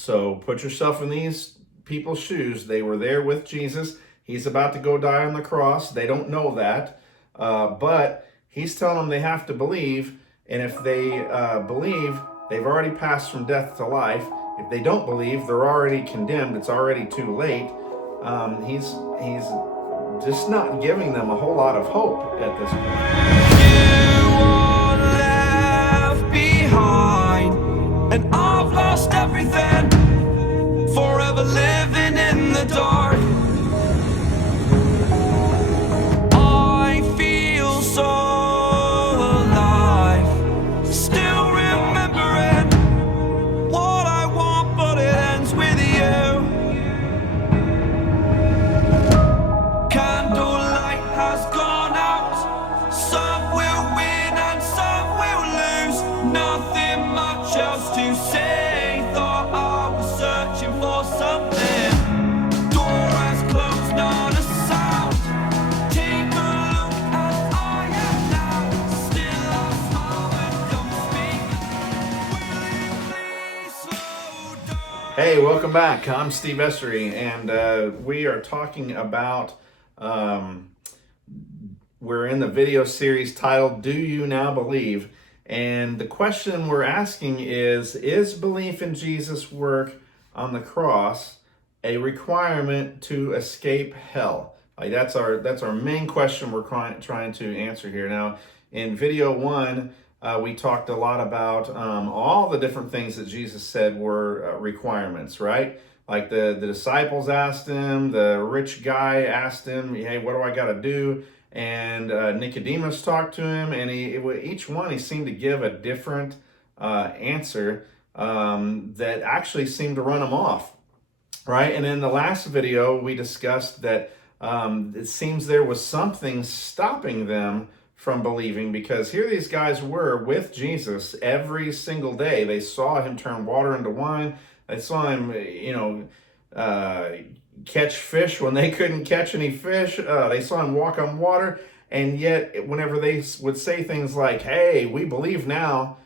So put yourself in these people's shoes. They were there with Jesus. He's about to go die on the cross. They don't know that, but he's telling them they have to believe. And if they believe, they've already passed from death to life. If they don't believe, they're already condemned. It's already too late. He's just not giving them a whole lot of hope at this point. You are left behind, and I've lost everything, forever living in the dark. I feel so alive, still remembering what I want, but it ends with you. Candlelight has gone out, some will win and some will lose. Nothing much else to say, thought I was searching for something. Door has closed, not a sound. Take a look as I am now, still I smile when come speak. Will you please slow down? Hey, welcome back. I'm Steve Essery, and we are talking about, we're in the video series titled, Do You Now Believe? And the question we're asking is belief in Jesus' work on the cross a requirement to escape hell? Like that's our main question we're trying to answer here. Now, in video one, we talked a lot about all the different things that Jesus said were requirements, right? Like the disciples asked him, the rich guy asked him, hey, what do I got to do? And Nicodemus talked to him, and each one he seemed to give a different answer that actually seemed to run him off, right? And in the last video, we discussed that it seems there was something stopping them from believing, because here these guys were with Jesus every single day. They saw him turn water into wine. They saw him, catch fish when they couldn't catch any fish. They saw him walk on water. And yet, whenever they would say things like, hey, we believe now,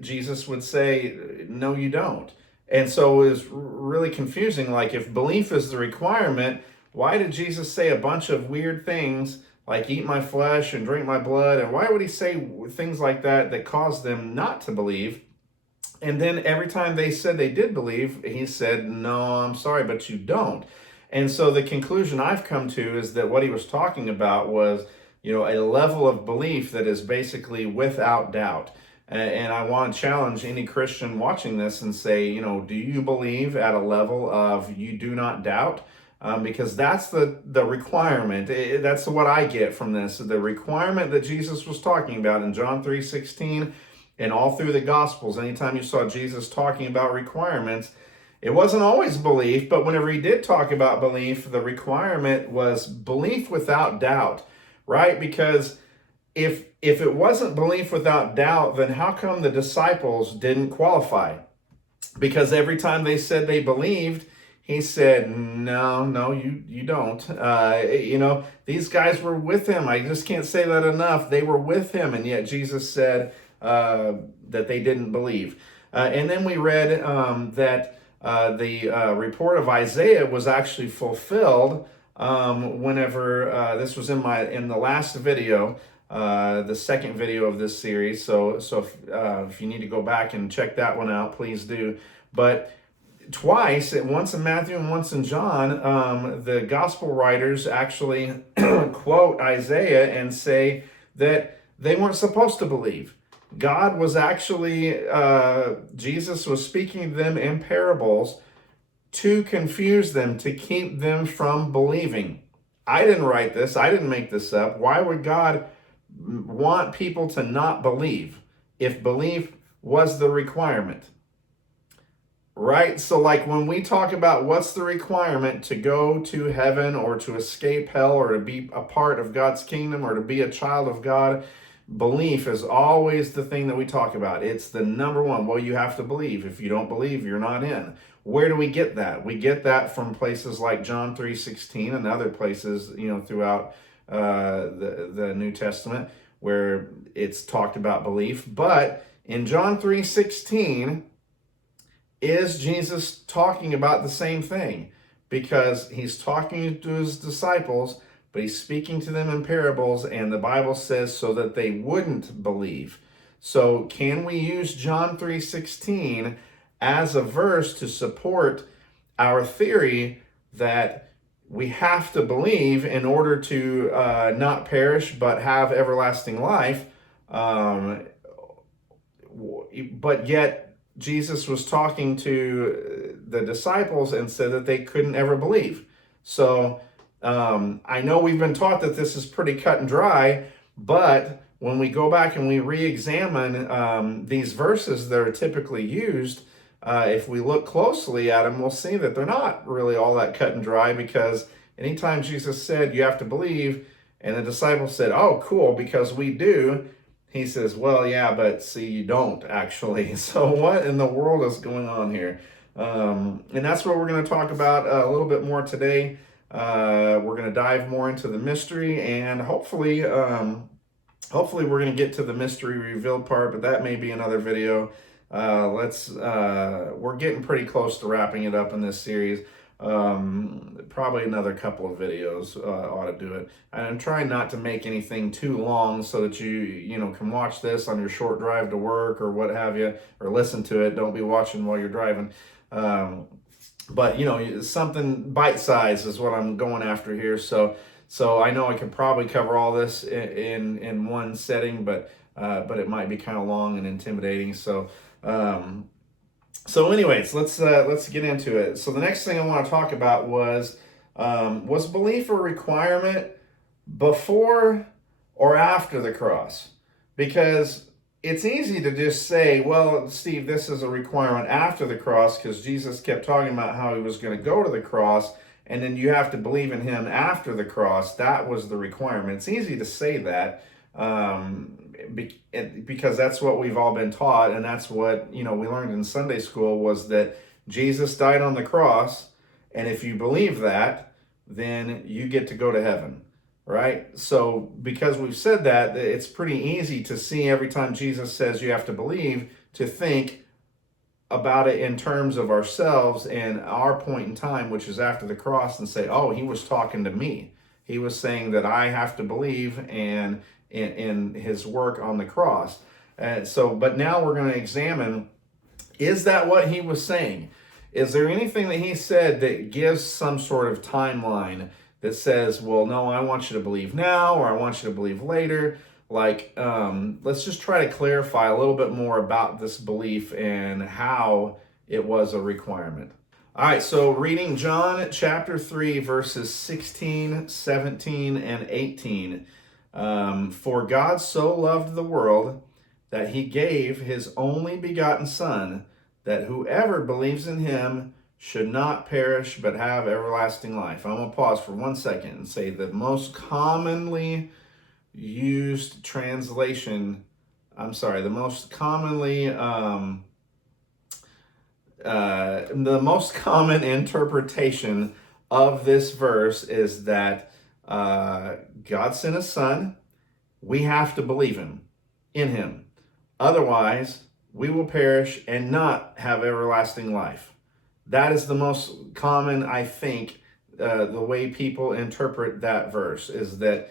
Jesus would say, no, you don't. And so it was really confusing. Like, if belief is the requirement, why did Jesus say a bunch of weird things like eat my flesh and drink my blood? And why would he say things like that caused them not to believe? And then every time they said they did believe, he said, no, I'm sorry, but you don't. And so the conclusion I've come to is that what he was talking about was, a level of belief that is basically without doubt. And I want to challenge any Christian watching this and say, do you believe at a level of you do not doubt? Because that's the requirement. That's what I get from this. The requirement that Jesus was talking about in John 3:16 and all through the Gospels, anytime you saw Jesus talking about requirements, it wasn't always belief, but whenever he did talk about belief, the requirement was belief without doubt, right? Because if it wasn't belief without doubt, then how come the disciples didn't qualify? Because every time they said they believed, he said, no, you don't. These guys were with him. I just can't say that enough. They were with him, and yet Jesus said that they didn't believe. And then we read that the report of Isaiah was actually fulfilled whenever this was in the last video, the second video of this series. So if you need to go back and check that one out, please do. But twice, once in Matthew and once in John, the gospel writers actually quote Isaiah and say that they weren't supposed to believe. God was actually, Jesus was speaking to them in parables to confuse them, to keep them from believing. I didn't write this. I didn't make this up. Why would God want people to not believe if belief was the requirement? Right? So like when we talk about what's the requirement to go to heaven or to escape hell or to be a part of God's kingdom or to be a child of God, belief is always the thing that we talk about. It's the number one. Well, you have to believe. If you don't believe, you're not in. Where do we get that? We get that from places like John 3:16 and other places, throughout the New Testament where it's talked about belief. But in John 3:16, is Jesus talking about the same thing? Because he's talking to his disciples, but he's speaking to them in parables, and the Bible says so that they wouldn't believe. So can we use John 3:16 as a verse to support our theory that we have to believe in order to not perish but have everlasting life? But yet Jesus was talking to the disciples and said that they couldn't ever believe. So I know we've been taught that this is pretty cut and dry, but when we go back and we re-examine these verses that are typically used, if we look closely at them, we'll see that they're not really all that cut and dry, because anytime Jesus said you have to believe, and the disciples said, oh, cool, because we do, he says, well, yeah, but see, you don't actually. So what in the world is going on here? And that's what we're going to talk about a little bit more today. We're going to dive more into the mystery, and hopefully we're going to get to the mystery revealed part, but that may be another video. We're getting pretty close to wrapping it up in this series. Probably another couple of videos ought to do it. And I'm trying not to make anything too long so that you can watch this on your short drive to work or what have you, or listen to it. Don't be watching while you're driving. But something bite size is what I'm going after here. So I know I could probably cover all this in one setting, but it might be kind of long and intimidating. So anyways, let's get into it. So the next thing I want to talk about was belief a requirement before or after the cross? Because it's easy to just say, well, Steve, this is a requirement after the cross, because Jesus kept talking about how he was going to go to the cross, and then you have to believe in him after the cross. That was the requirement. It's easy to say that because that's what we've all been taught, and that's what we learned in Sunday school, was that Jesus died on the cross, and if you believe that, then you get to go to heaven, right? So because we've said that, it's pretty easy to see every time Jesus says you have to believe, to think about it in terms of ourselves and our point in time, which is after the cross, and say, oh, he was talking to me. He was saying that I have to believe in his work on the cross. But now we're going to examine, is that what he was saying? Is there anything that he said that gives some sort of timeline that says, well, no, I want you to believe now, or I want you to believe later? Let's just try to clarify a little bit more about this belief and how it was a requirement. All right, so reading John chapter 3, verses 16, 17, and 18. For God so loved the world that he gave his only begotten Son, that whoever believes in him should not perish but have everlasting life. I'm going to pause for 1 second and say the most commonly used translation, the most common interpretation of this verse is that God sent his Son. We have to believe in him. Otherwise, we will perish and not have everlasting life. That is the most common, I think, the way people interpret that verse, is that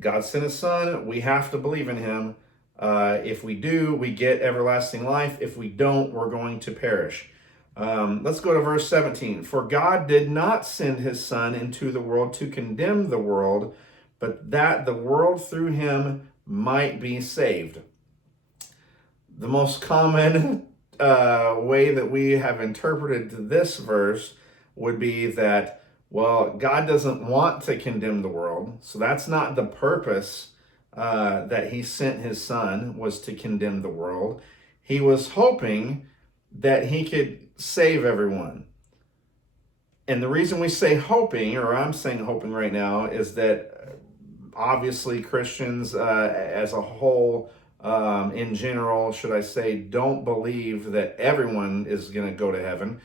God sent his Son. We have to believe in him. If we do, we get everlasting life. If we don't, we're going to perish. Let's go to verse 17. For God did not send his Son into the world to condemn the world, but that the world through him might be saved. The most common way that we have interpreted this verse would be that, well, God doesn't want to condemn the world, so that's not the purpose that he sent his Son, was to condemn the world. He was hoping that he could save everyone. And the reason we say hoping, or I'm saying hoping right now, is that obviously Christians as a whole, in general, should I say, don't believe that everyone is going to go to heaven.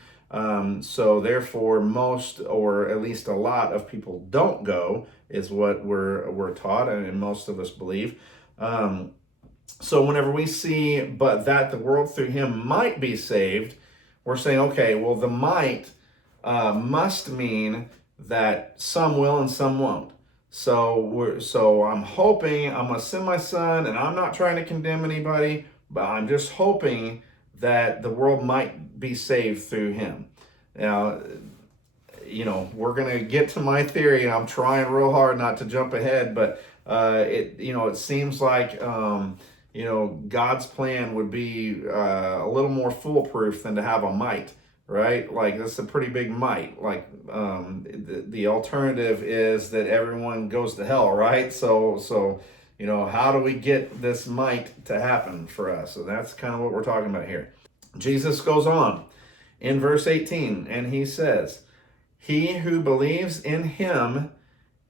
So therefore, most, or at least a lot of people don't go, is what we're taught, and most of us believe. So whenever we see, but that the world through him might be saved, we're saying, okay, well, the might must mean that some will and some won't. So I'm hoping I'm going to send my son, and I'm not trying to condemn anybody, but I'm just hoping that the world might be saved through him. Now, we're going to get to my theory, and I'm trying real hard not to jump ahead, but it seems like God's plan would be a little more foolproof than to have a might, right? Like, that's a pretty big might. Like, the alternative is that everyone goes to hell, right? So how do we get this might to happen for us? So that's kind of what we're talking about here. Jesus goes on in verse 18, and he says, "He who believes in him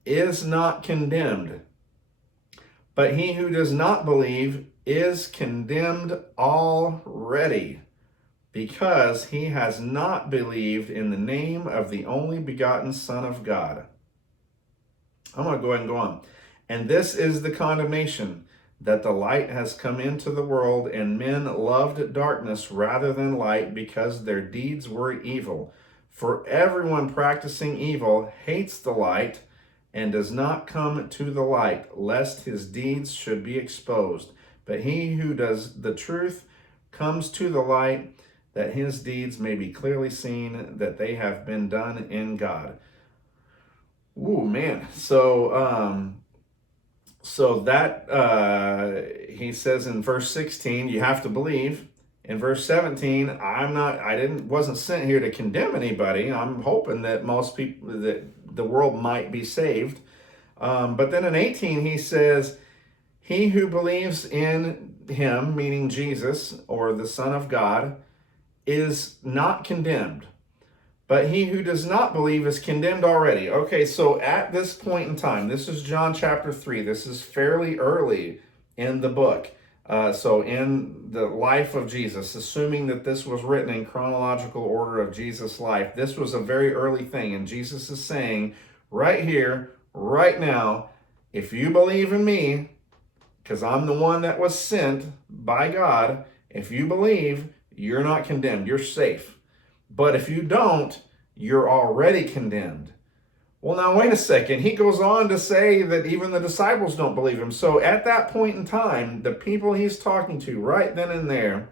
is not condemned, but he who does not believe is condemned already, because he has not believed in the name of the only begotten Son of God." I'm going to go ahead and go on. "And this is the condemnation, that the light has come into the world, and men loved darkness rather than light, because their deeds were evil. For everyone practicing evil hates the light, and does not come to the light, lest his deeds should be exposed. But he who does the truth comes to the light, that his deeds may be clearly seen, that they have been done in God." Ooh, man. So that he says in verse 16, you have to believe. In verse 17, wasn't sent here to condemn anybody. I'm hoping that that the world might be saved. But then in 18, he says, "He who believes in him," meaning Jesus or the Son of God, "is not condemned. But he who does not believe is condemned already." Okay, so at this point in time, this is John chapter 3. This is fairly early in the book. So in the life of Jesus, assuming that this was written in chronological order of Jesus' life, this was a very early thing. And Jesus is saying right here, right now, if you believe in me, because I'm the one that was sent by God, if you believe, you're not condemned. You're safe. But if you don't, you're already condemned. Well, now, wait a second. He goes on to say that even the disciples don't believe him. So at that point in time, the people he's talking to right then and there,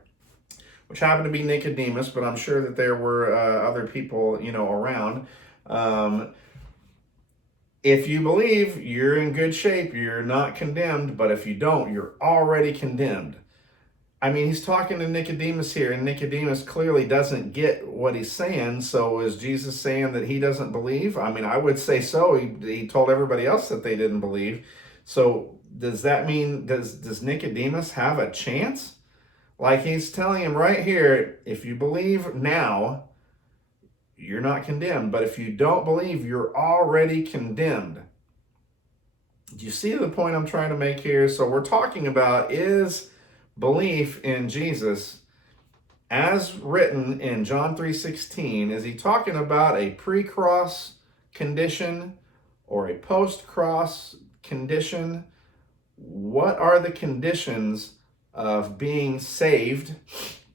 which happened to be Nicodemus, but I'm sure that there were other people, around. If you believe, you're in good shape. You're not condemned. But if you don't, you're already condemned. I mean, he's talking to Nicodemus here, and Nicodemus clearly doesn't get what he's saying. So is Jesus saying that he doesn't believe? I mean, I would say so. He told everybody else that they didn't believe. So does that mean, does Nicodemus have a chance? Like, he's telling him right here, if you believe now, you're not condemned. But if you don't believe, you're already condemned. Do you see the point I'm trying to make here? So we're talking about, is belief in Jesus as written in John 3:16, is he talking about a pre-cross condition or a post-cross condition? What are the conditions of being saved?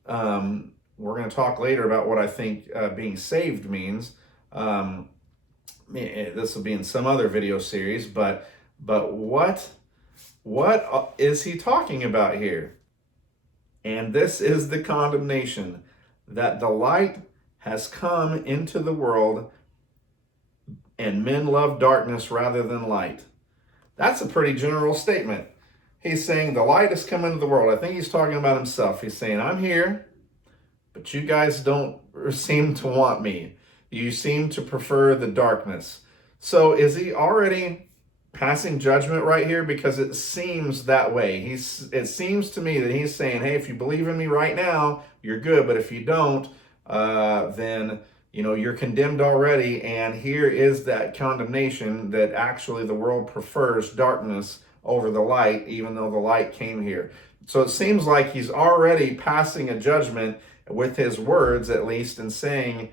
We're going to talk later about what I think being saved means. This will be in some other video series, but what is he talking about here? And this is the condemnation, that the light has come into the world, and men love darkness rather than light. That's a pretty general statement. He's saying the light has come into the world. I think he's talking about himself. He's saying, I'm here, but you guys don't seem to want me. You seem to prefer the darkness. So is he already passing judgment right here? Because it seems that way. It seems to me that he's saying, hey, if you believe in me right now, you're good. But if you don't, then you're condemned already. And here is that condemnation, that actually the world prefers darkness over the light, even though the light came here. So it seems like he's already passing a judgment with his words, at least, and saying,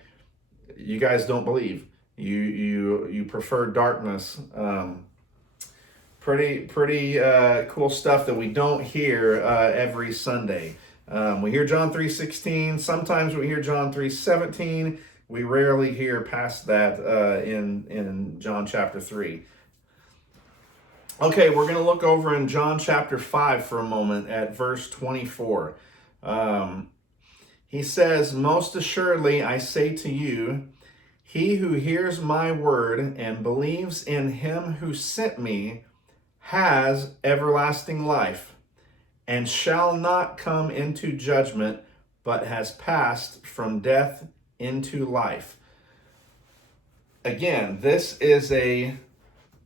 you guys don't believe. You prefer darkness. Pretty cool stuff that we don't hear every Sunday. We hear John 3:16. Sometimes we hear John 3:17. We rarely hear past that in John chapter 3. Okay, we're going to look over in John chapter 5 for a moment at verse 24. He says, "Most assuredly I say to you, he who hears my word and believes in him who sent me has everlasting life, and shall not come into judgment, but has passed from death into life." Again, this is a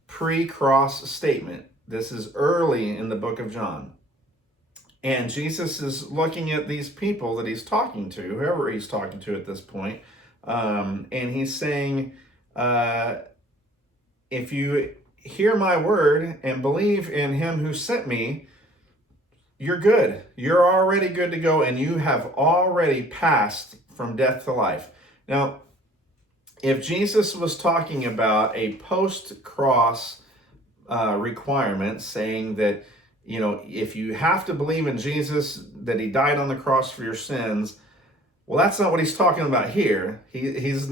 pre-cross statement. This is early in the book of John. And Jesus is looking at these people that he's talking to, whoever he's talking to at this point, and he's saying, if you hear my word and believe in him who sent me, you're good. You're already good to go, and you have already passed from death to life. Now, if Jesus was talking about a post-cross requirement, saying that, you know, if you have to believe in Jesus, that he died on the cross for your sins, well, that's not what he's talking about here. He's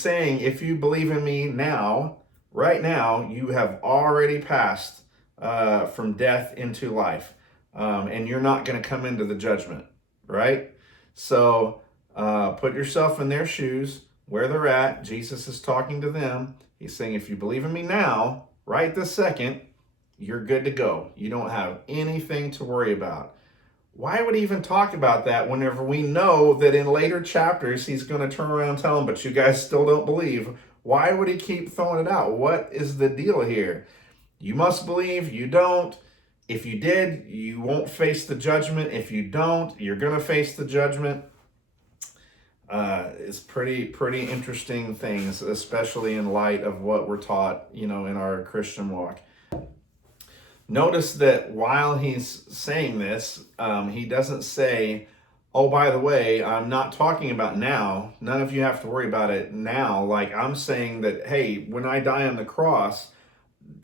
saying, if you believe in me now, right now, you have already passed from death into life, and you're not going to come into the judgment, right? So put yourself in their shoes, where they're at. Jesus is talking to them. He's saying, if you believe in me now, right this second, you're good to go. You don't have anything to worry about. Why would he even talk about that whenever we know that in later chapters he's going to turn around and tell them, but you guys still don't believe? Why would he keep throwing it out? What is the deal here? You must believe, you don't. If you did, you won't face the judgment. If you don't, you're going to face the judgment. It's pretty interesting things, especially in light of what we're taught, you know, in our Christian walk. Notice that while he's saying this, he doesn't say, oh, by the way, I'm not talking about now. None of you have to worry about it now. Like, I'm saying that, hey, when I die on the cross,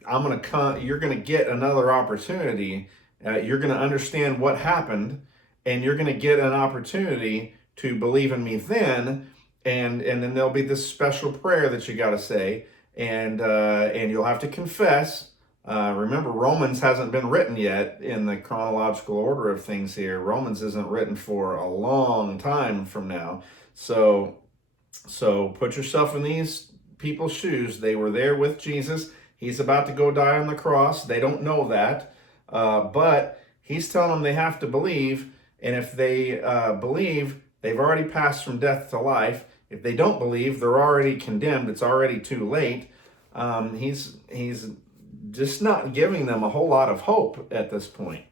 you're going to get another opportunity. You're going to understand what happened, and you're going to get an opportunity to believe in me then, and then there'll be this special prayer that you got to say, and you'll have to confess. Remember, Romans hasn't been written yet in the chronological order of things here. Romans isn't written for a long time from now. So put yourself in these people's shoes. They were there with Jesus. He's about to go die on the cross. They don't know that, but he's telling them they have to believe, and if they believe, they've already passed from death to life. If they don't believe, they're already condemned. It's already too late. He's just not giving them a whole lot of hope at this point.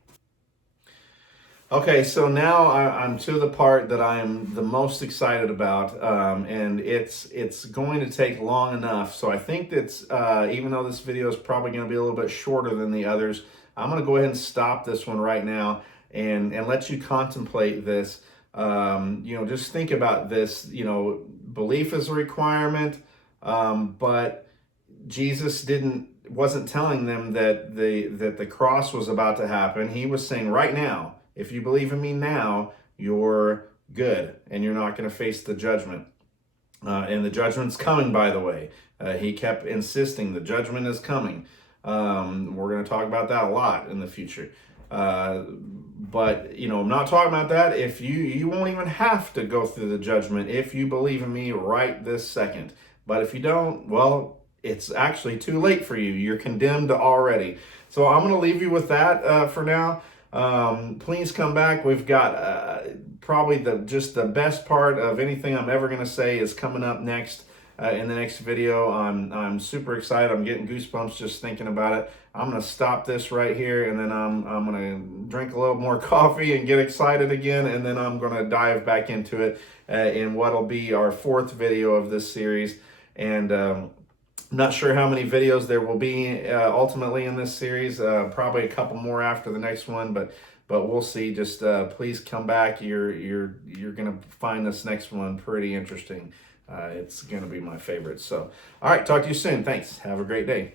Okay, so now I'm to the part that I am the most excited about, and it's going to take long enough. So I think that even though this video is probably going to be a little bit shorter than the others, I'm going to go ahead and stop this one right now and let you contemplate this. Just think about this. Belief is a requirement, but Jesus wasn't telling them that the cross was about to happen. He was saying, right now, if you believe in me now, you're good and you're not going to face the judgment. And the judgment's coming, by the way. He kept insisting the judgment is coming. We're going to talk about that a lot in the future. But I'm not talking about that. If you won't even have to go through the judgment if you believe in me right this second. But if you don't, well, it's actually too late for you. You're condemned already. So I'm going to leave you with that for now. Please come back. We've got probably the best part of anything I'm ever going to say is coming up next in the next video. I'm super excited. I'm getting goosebumps just thinking about it. I'm going to stop this right here, and then I'm going to drink a little more coffee and get excited again, and then I'm going to dive back into it in what'll be our fourth video of this series. And I'm not sure how many videos there will be ultimately in this series. Probably a couple more after the next one, but we'll see. Just please come back. You're gonna find this next one pretty interesting. It's gonna be my favorite. So, all right, talk to you soon. Thanks. Have a great day.